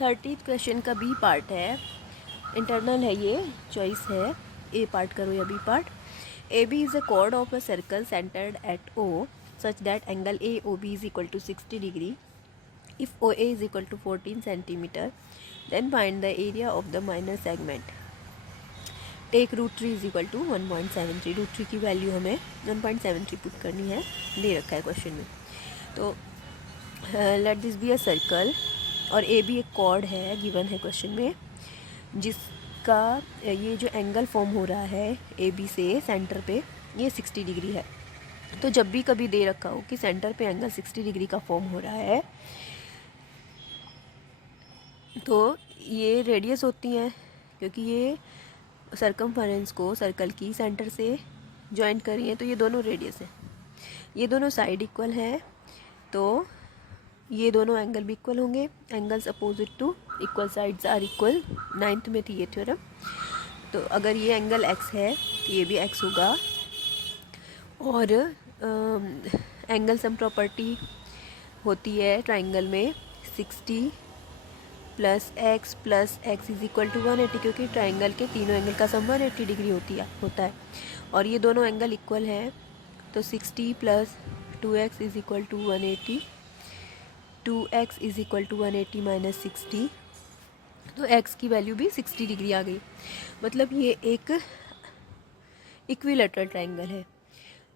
30 question का B part है, internal है, ये चॉइस है, ए पार्ट करो या B part. A B is a chord of a circle centered at O such that angle AOB is equal to 60 degree. If OA is equal to 14 centimeter, then find the area of the minor segment. Take √3 is equal to 1.73। √3 की value हमें 1.73 put करनी है, दे रखा है question में। तो let this be a circle और ए भी एक कॉर्ड है, गिवन है क्वेश्चन में, जिसका ये जो एंगल फॉर्म हो रहा है ए बी से सेंटर पे, ये 60 डिग्री है। तो जब भी कभी दे रखा हो कि सेंटर पे एंगल 60 डिग्री का फॉर्म हो रहा है, तो ये रेडियस होती है, क्योंकि ये सरकमफेरेंस को सर्कल की सेंटर से जॉइंट करी है, तो ये दोनों रेडियस है, ये दोनों साइड इक्वल है, तो ये दोनों एंगल भी इक्वल होंगे। Angles opposite to equal sides are equal, 9th में थी ये थ्योरम। तो अगर ये एंगल x है तो ये भी x होगा। और एंगल सम प्रॉपर्टी होती है ट्राइंगल में 60 plus x is equal to 180, क्योंकि ट्राइंगल के तीनों एंगल का सम 180 डिग्री होता है और ये दोनों एंगल इक्वल है, तो 60 plus 2x is equal to 180, 2x is equal to 180 minus 60, तो x की वैल्यू भी 60 डिग्री आ गई। मतलब ये एक इक्विलेटरल ट्राइंगल है।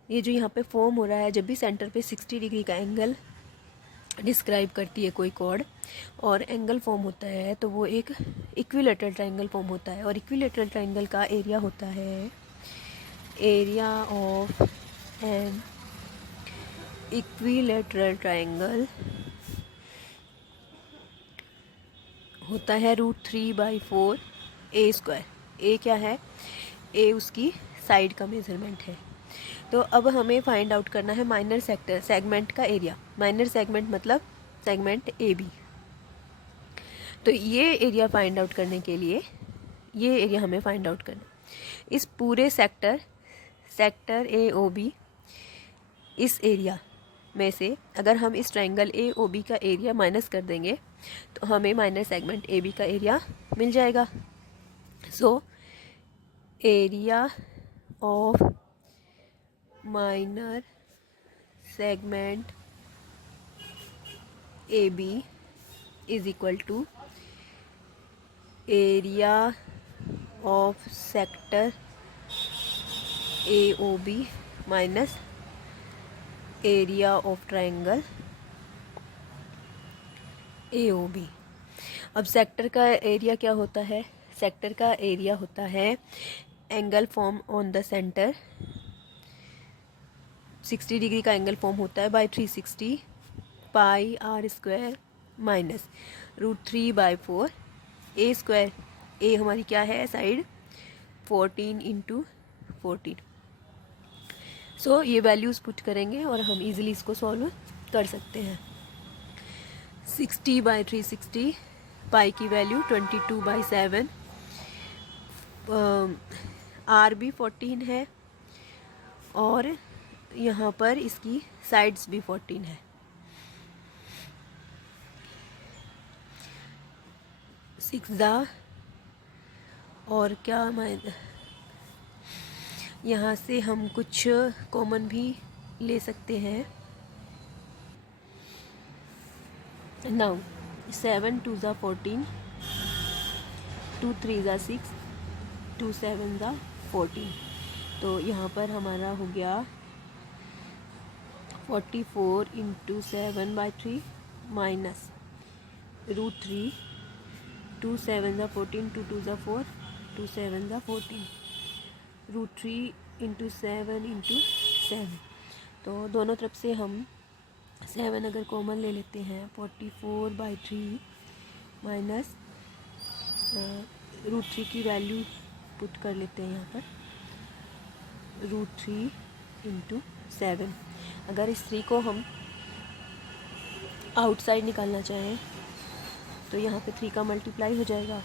ये जो यहाँ पे फॉर्म हो रहा है, जब भी सेंटर पे 60 डिग्री का एंगल डिस्क्राइब करती है कोई कॉर्ड और एंगल फॉर्म होता है, तो वो एक इक्विलेटरल ट्राइंगल फॉर्म होता है। और इक्विलेटरल ट्राइंगल का एरिया होता है area of an equilateral triangle होता है √3/4 a²। ए क्या है? ए उसकी साइड का मेजरमेंट है। तो अब हमें फाइंड आउट करना है माइनर सेगमेंट का एरिया। माइनर सेगमेंट मतलब सेगमेंट ए बी। तो ये एरिया फाइंड आउट करने के लिए, ये एरिया हमें फाइंड आउट करना है। इस पूरे सेक्टर ए ओ बी, इस एरिया में से अगर हम इस ट्राइंगल ए ओ बी का एरिया माइनस कर देंगे, तो हमें माइनर सेगमेंट ए बी का एरिया मिल जाएगा। So area of minor segment A B is equal to area of sector A O B minus area of triangle A O B. अब sector का area क्या होता है? सेक्टर का area होता है angle form on the centre, 60 degree का angle form होता है बाय 360 पाई r² माइनस √3/4 a²। ए हमारी क्या है? Side 14 into 14। सो ये वैल्यूज़ पुट करेंगे और हम इजीली इसको सॉल्व कर सकते हैं। 60/360, पाई की वैल्यू 22/7, आर भी 14 है और यहाँ पर इसकी साइड्स भी 14 है। 6 और क्या यहाँ से हम कुछ कॉमन भी ले सकते हैं। नाउ 7 2 14, 2 3 6, 2 7 14, तो यहाँ पर हमारा हो गया 44 इंटू 7/3 माइनस √3, 2 7 14, 2 2 4, 2 7 14, √3 इंटू 7 इंटू 7। तो दोनों तरफ से हम 7 अगर कॉमन ले लेते हैं, 44/3 माइनस √3 की वैल्यू पुट कर लेते हैं यहाँ पर, √3 इंटू 7। अगर इस 3 को हम आउटसाइड निकालना चाहें तो यहाँ पे 3 का मल्टीप्लाई हो जाएगा,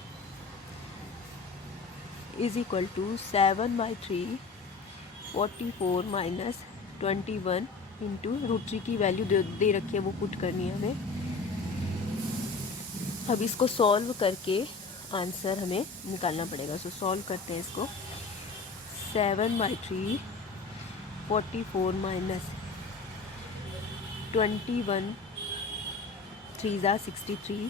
is equal to 7/3 44 minus 21 into √3 की वैल्यू दे रखी है, वो पुट करनी है हमें, अब इसको सॉल्व करके आंसर हमें निकालना पड़ेगा। सो सॉल्व करते हैं इसको। 7/3 44 माइनस 21 3 ज़ा 63,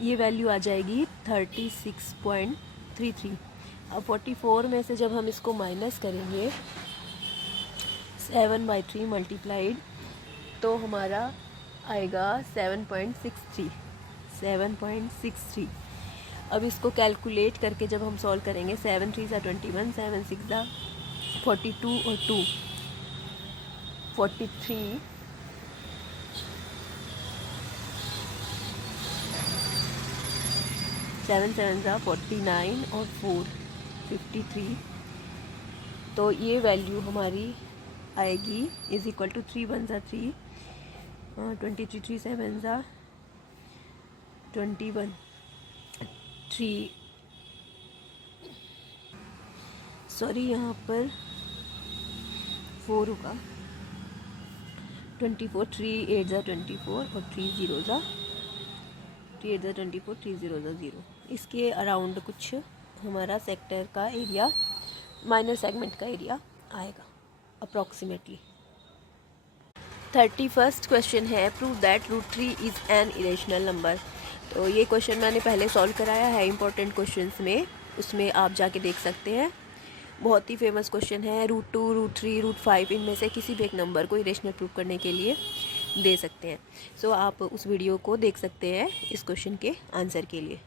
ये वैल्यू आ जाएगी 36.33। अब 44 में से जब हम इसको माइनस करेंगे 7/3 मल्टीप्लाइड, तो हमारा आएगा 7.63। अब इसको कैलकुलेट करके जब हम सॉल्व करेंगे 7 3 ज़ा 21, 7 6 ज़ा 42 और 2 43, 7 7 ज़ा 49 और 4 53। तो ये वैल्यू हमारी आएगी इज़ इक्वल टू 3 1 ज़ा 3, 23 3 7 ज़ा 21, 3 सॉरी यहाँ पर 4 होगा, 24 3 8 ज़ा 24 और 3 0 ज़ा 3 8 ज़ा 24 3 0 ज़ा 0। इसके अराउंड कुछ हमारा सेक्टर का एरिया, माइनर सेगमेंट का एरिया आएगा अप्रॉक्सीमेटली। 31st क्वेश्चन है prove that √3 is an irrational number. तो ये क्वेश्चन मैंने पहले सॉल्व कराया है इंपॉर्टेंट क्वेश्चंस में, उसमें आप जाके देख सकते हैं। बहुत ही फेमस क्वेश्चन है। √2 √3 √5 इनमें से किसी भी एक नंबर को इरेशनल प्रूव करने के लिए दे सकते हैं। सो आप उस वीडियो को देख सकते हैं इस क्वेश्चन के आंसर के लिए।